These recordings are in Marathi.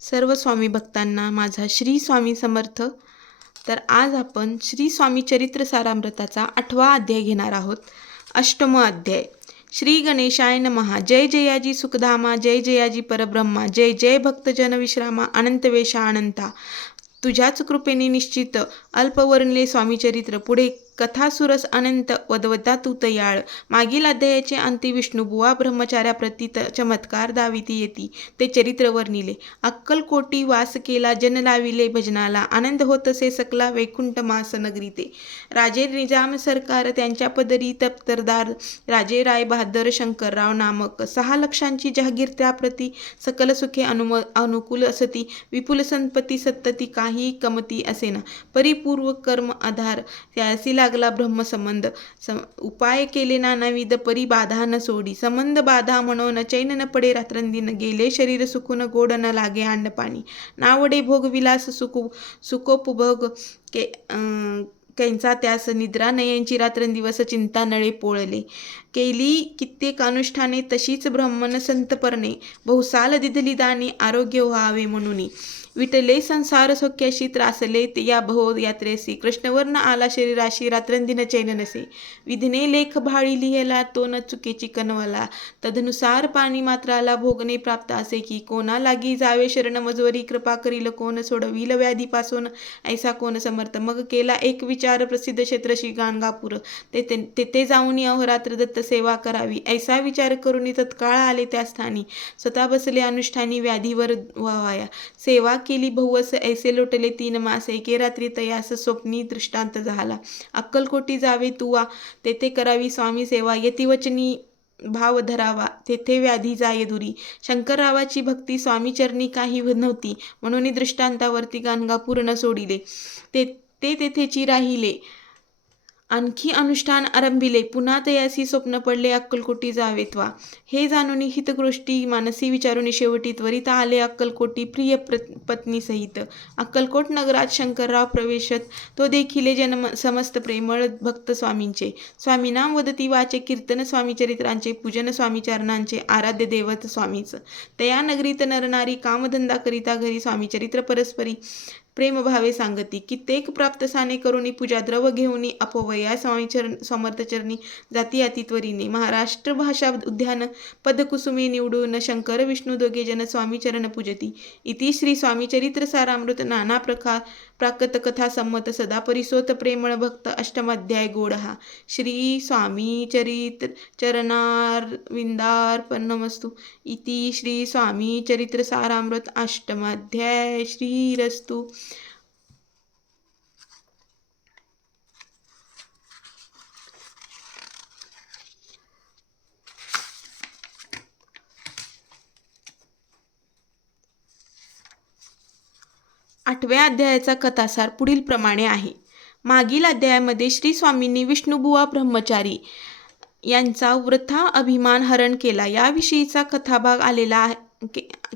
सर्व स्वामी भक्तांना माझा श्री स्वामी समर्थ. तर आज आपण श्री स्वामी चरित्र सारामृताचा 8वा अध्याय घेणार आहोत. 8म अध्याय. श्री गणेशाय नमः. जय जयाजी सुखधामा, जय जयाजी परब्रह्मा, जय जय भक्तजन विश्रामा, अनंत वेशा अनंता. तुझ्याच कृपेने निश्चित अल्पवर्णले स्वामीचरित्र, पुढे कथासुरस अनंत वदवता तू तयाळ. मागील अध्यायाचे अंती विष्णुबुवा ब्रह्मचार्याप्रती चमत्कार दाविती येती ते चरित्र वर्णिले. अक्कलकोटी वास केला, जन लाविले भजनाला, आनंद होत असे सकला वैकुंठ मास नगरीते. राजे निजाम सरकार त्यांच्या पदरी तप्तरदार, राजे राय बहादर शंकरराव नामक 6 लक्षांची जहागीर, त्याप्रती सकल सुखे अनुकूल असती, विपुल संपत्ती सत्तती काही कमती असेना. परिपूर्व कर्म आधार त्यासी लागला ब्रह्मसंबंध, उपाय केले नानाविध परी बाधा न सोडी. संबंध बाधा म्हणून चैन न पडे रात्रंदिन, गेले शरीर सुखून गोड न लागे अन्न पाणी. नावडे भोग विलास सुखोपभोग कैंचा त्यास निद्रा नयनची रात्रंदिवस चिंता नळे पोळले. केली कित्येक अनुष्ठाने तशीच ब्रह्मन संतपरणे, बहुसाल दिधली दाने आरोग्य व्हावे म्हणून. विटले संसार सौख्याशी, त्रासले या भव यात्रेसी, कृष्णवर्ण आला शरीराशी रात्रंदिन चैन नसे. विधने लेख भाळी लिहिला तो न चुकीची कनवला, तदनुसार पाणी मात्राला भोगणे प्राप्त असे की. कोणा लागी जावे शरण मजवरी, कृपा करील कोण सोडविल व्याधीपासून ऐसा कोण समर्थ. मग केला एक विचार प्रसिद्ध क्षेत्र श्री गाणगापूर, तेथे जाऊन अहोरात्र दत्त सेवा करावी. ऐसा विचार करून तत्काळ आले त्या स्थानी, स्वतः बसले अनुष्ठानी व्याधीवर व्हावया. सेवा केली बहुवस ऐसे लोटले 3 मास, एके रात्री तयास स्वप्नी दृष्टांत झाला. अक्कलकोटी जावे तुवा, तेथे करावी स्वामी सेवा, यतिवचनी भाव धरावा, तेथे व्याधी जाय दुरी. शंकररावाची भक्ती स्वामीचरणी काही नव्हती, म्हणून दृष्टांतावरती गाणगापूर न सोडिले, ते तेथेची राहिले. आणखी अनुष्ठान आरंभिले, पुन्हा तयासी स्वप्न पडले अक्कलकोटी जावेत्वा. हे जाणून हितगोष्टी मानसी विचारून शेवटी त्वरित आले अक्कलकोटी प्रिय पत्नी सहित. अक्कलकोट नगरात शंकरराव प्रवेशत, तो देखिले जन समस्त प्रेमळ भक्त स्वामींचे. स्वामीनाम वदती वाचे, कीर्तन स्वामीचरित्रांचे, पूजन स्वामीचरणांचे, आराध्य देवत स्वामीच. तया नगरीत नरनारी कामधंदा करिता घरी, स्वामीचरित्र परस्परी प्रेमभावे सांगती. कित्येक प्राप्त साने करुणी, पूजा द्रव घेऊनी अपवया समर्थचरणी जाती अति त्वरीने. महाराष्ट्र भाषा उद्यान पदकुसुमे निवडून, शंकर विष्णू दोघे जन स्वामीचरण पूजती. इति श्री स्वामीचरित्र सारामृत नाना प्रकार प्राकृत कथा संमत, सदा परिसोत प्रेमळ भक्त. 8माध्याय गोडहा. श्री स्वामी चरित्र चरणारविंदार्पणमस्तु. इति श्री स्वामी चरित्र सारामृत 8माध्याय. श्रीरस्तु. आठव्या अध्यायाचा कथासार पुढील प्रमाणे आहे. मागील अध्यायामध्ये श्री स्वामींनी विष्णुबुवा ब्रह्मचारी यांचा वृथा अभिमान हरण केला याविषयीचा कथाभाग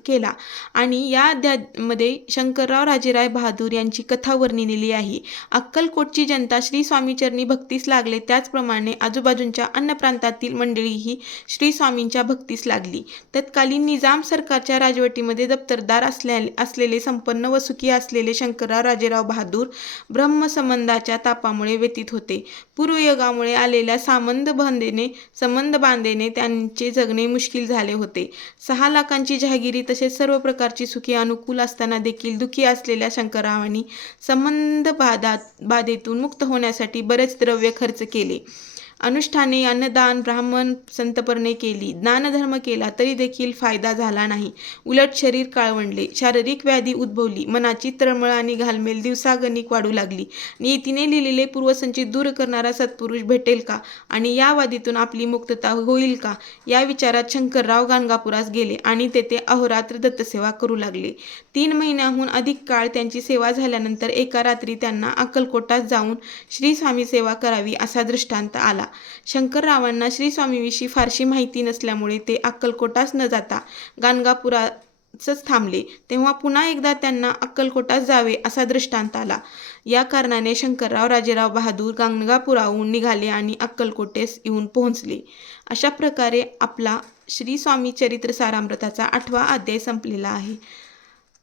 केला आणि या अध्यायामध्ये शंकरराव राजेराय बहादूर यांची कथा वर्णिलेली आहे. अक्कलकोटची जनता श्री स्वामीचरणी भक्तीस लागले, त्याचप्रमाणे आजूबाजूंच्या अन्य प्रांतातील मंडळीही श्री स्वामींच्या भक्तीस लागली. तत्कालीन निजाम सरकारच्या राजवटीमध्ये दप्तरदार असलेले संपन्न व सुखी असलेले शंकरराव राजेराव बहादूर ब्रह्मसंबंधाच्या तापामुळे व्यतीत होते. पूर्वयुगामुळे आलेल्या संबंध बांधेने त्यांचे जगणे मुश्किल झाले होते. 6 लाखांची जहागिरी तसेच सर्व प्रकारची सुखी अनुकूल असताना देखील दुःखी असलेल्या शंकररावांनी संबंध बाधेतून मुक्त होण्यासाठी बरेच द्रव्य खर्च केले. अनुष्ठाने, अन्नदान, ब्राह्मण संतपर्णे केली, दानधर्म केला, तरी देखील फायदा झाला नाही. उलट शरीर काळवंडले, शारीरिक व्याधी उद्भवली, मनाची तळमळ आणि घालमेल दिवसागणिक वाढू लागली. नियतीने लिहिलेले पूर्वसंचित दूर करणारा सत्पुरुष भेटेल का आणि या वादीतून आपली मुक्तता होईल का, या विचारात शंकरराव गाणगापुरास गेले आणि तेथे अहोरात्र दत्तसेवा करू लागले. 3 महिन्याहून अधिक काळ त्यांची सेवा झाल्यानंतर एका रात्री त्यांना अक्कलकोटात जाऊन श्री स्वामी सेवा करावी असा दृष्टांत आला. शंकररावांना श्री स्वामीविषयी फारशी माहिती नसल्यामुळे ते अक्कलकोटास न जाता गाणगापुरातच थांबले. तेव्हा पुन्हा एकदा त्यांना अक्कलकोटास जावे असा दृष्टांत आला. या कारणाने शंकरराव राजेराव बहादूर गाणगापुराहून निघाले आणि अक्कलकोटेस येऊन पोहोचले. अशा प्रकारे आपला श्री स्वामी चरित्र सारामृताचा 8वा अध्याय संपलेला आहे.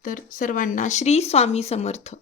तर सर्वांना श्री स्वामी समर्थ.